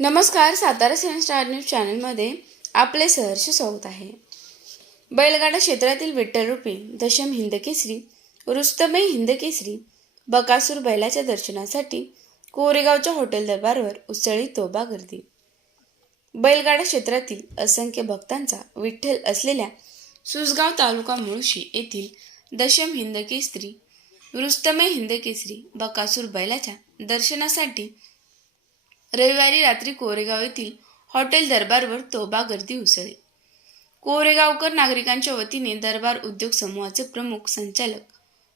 नमस्कार सातारा सेवन star news चॅनलमध्ये आपले सहर्ष स्वागत आहे. बैलगाडा क्षेत्रातील विठ्ठलरूपी दशम हिंदकेसरी रुस्तमे हिंदकेसरी बकासूर बैलाच्या दर्शनासाठी कोरेगावच्या हॉटेल दरबारवर उसळी तोबा गर्दी. बैलगाडा क्षेत्रातील असंख्य भक्तांचा विठ्ठल असलेल्या सुसगाव तालुका मुळशी येथील दशम हिंदकेसरी रुस्तमे हिंदकेसरी बकासूर बैलाच्या दर्शनासाठी रविवारी रात्री कोरेगाव येथील हॉटेल दरबारवर तोबा गर्दी उसळली. कोरेगावकर नागरिकांच्या वतीने दरबार उद्योग समूहाचे प्रमुख संचालक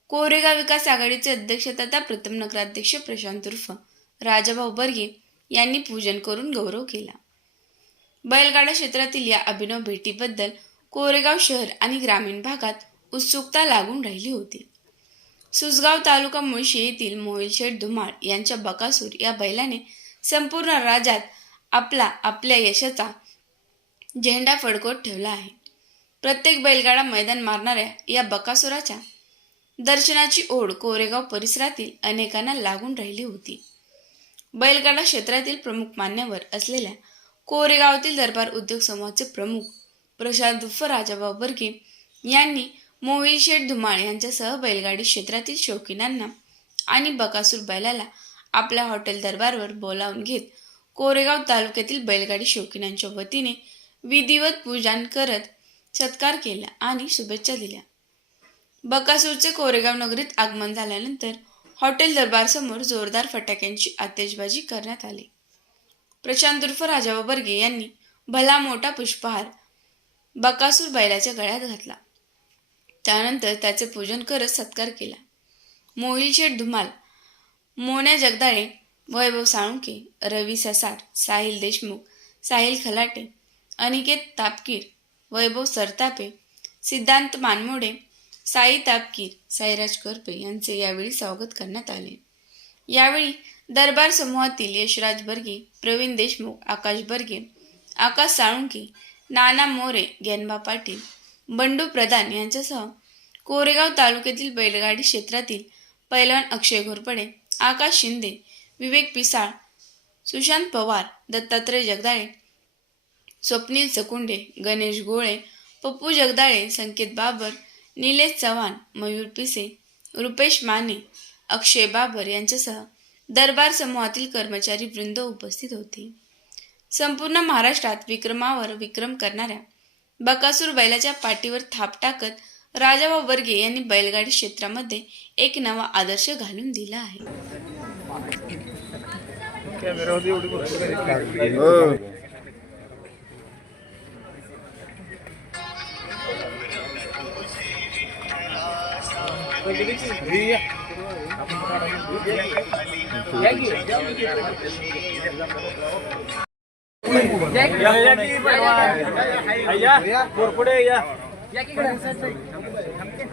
कोरेगाव विकास आघाडीचे अध्यक्ष तथा प्रथम नगराध्यक्ष प्रशांत उर्फ राजाभाऊ बर्गे यांनी पूजन करून गौरव केला. बैलगाडा क्षेत्रातील या अभिनव भेटीबद्दल कोरेगाव शहर आणि ग्रामीण भागात उत्सुकता लागून राहिली होती. सुसगाव तालुका मुळशी येथील मोहिलशेठ धुमाळ यांच्या बकासूर या बैलाने संपूर्ण राज्यात आपला आपल्या यशाचा झेंडा फडकवत ठेवला आहे. प्रत्येक बैलगाडा मैदान मारणाऱ्या या बकासुराच्या दर्शनाची ओढ कोरेगाव परिसरातील अनेकांना लागून राहिली होती. बैलगाडा क्षेत्रातील प्रमुख मान्यवर असलेल्या कोरेगावातील दरबार उद्योग समूहाचे प्रमुख प्रशांत उर्फ राजाभाऊ बर्गे यांनी मोहिल शेठ धुमाळ यांच्यासह बैलगाडी क्षेत्रातील शौकीनांना आणि बकासूर बैलाला आपल्या हॉटेल दरबारवर बोलावून घेत कोरेगाव तालुक्यातील बैलगाडी शौकीनांच्या वतीने विधिवत पूजन करत सत्कार केला आणि शुभेच्छा दिल्या. बकासूरचे कोरेगाव नगरीत आगमन झाल्यानंतर हॉटेल दरबारसमोर जोरदार फटाक्यांची आतिषबाजी करण्यात आली. प्रशांत उर्फ राजाभाऊ बर्गे यांनी भला मोठा पुष्पहार बकासूर बैलाच्या गळ्यात घातला. त्यानंतर त्याचे पूजन करत सत्कार केला. मोहिल शेठ धुमाल मोन्या जगदाळे वैभव साळुंके रवी ससार साहिल देशमुख साहिल खलाटे अनिकेत तापकीर वैभव सरतापे सिद्धांत मानमोडे साई तापकीर साईराज करपे यांचे यावेळी स्वागत करण्यात आले. यावेळी दरबार समूहातील यशराज बर्गे प्रवीण देशमुख आकाश बर्गे आकाश साळुंके नाना मोरे गॅनबा पाटील बंडू प्रधान यांच्यासह कोरेगाव तालुक्यातील बैलगाडी क्षेत्रातील पैलवान अक्षय घोरपडे आकाश शिंदे विवेक पिसाळ सुशांत पवार दत्तात्रय जगदाळे स्वप्नील सकुंडे गणेश गोळे पप्पू जगदाळे संकेत बाबर निलेश चव्हाण मयूर पिसे रुपेश माने अक्षय बाबर यांच्यासह दरबार समूहातील कर्मचारी वृंद उपस्थित होते. संपूर्ण महाराष्ट्रात विक्रमावर विक्रम करणाऱ्या बकासूर बैलाच्या पाठीवर थाप टाकत राजाभाऊ वर्गे यांनी बैलगाडी क्षेत्रामध्ये एक नवा आदर्श घालून दिला आहे. या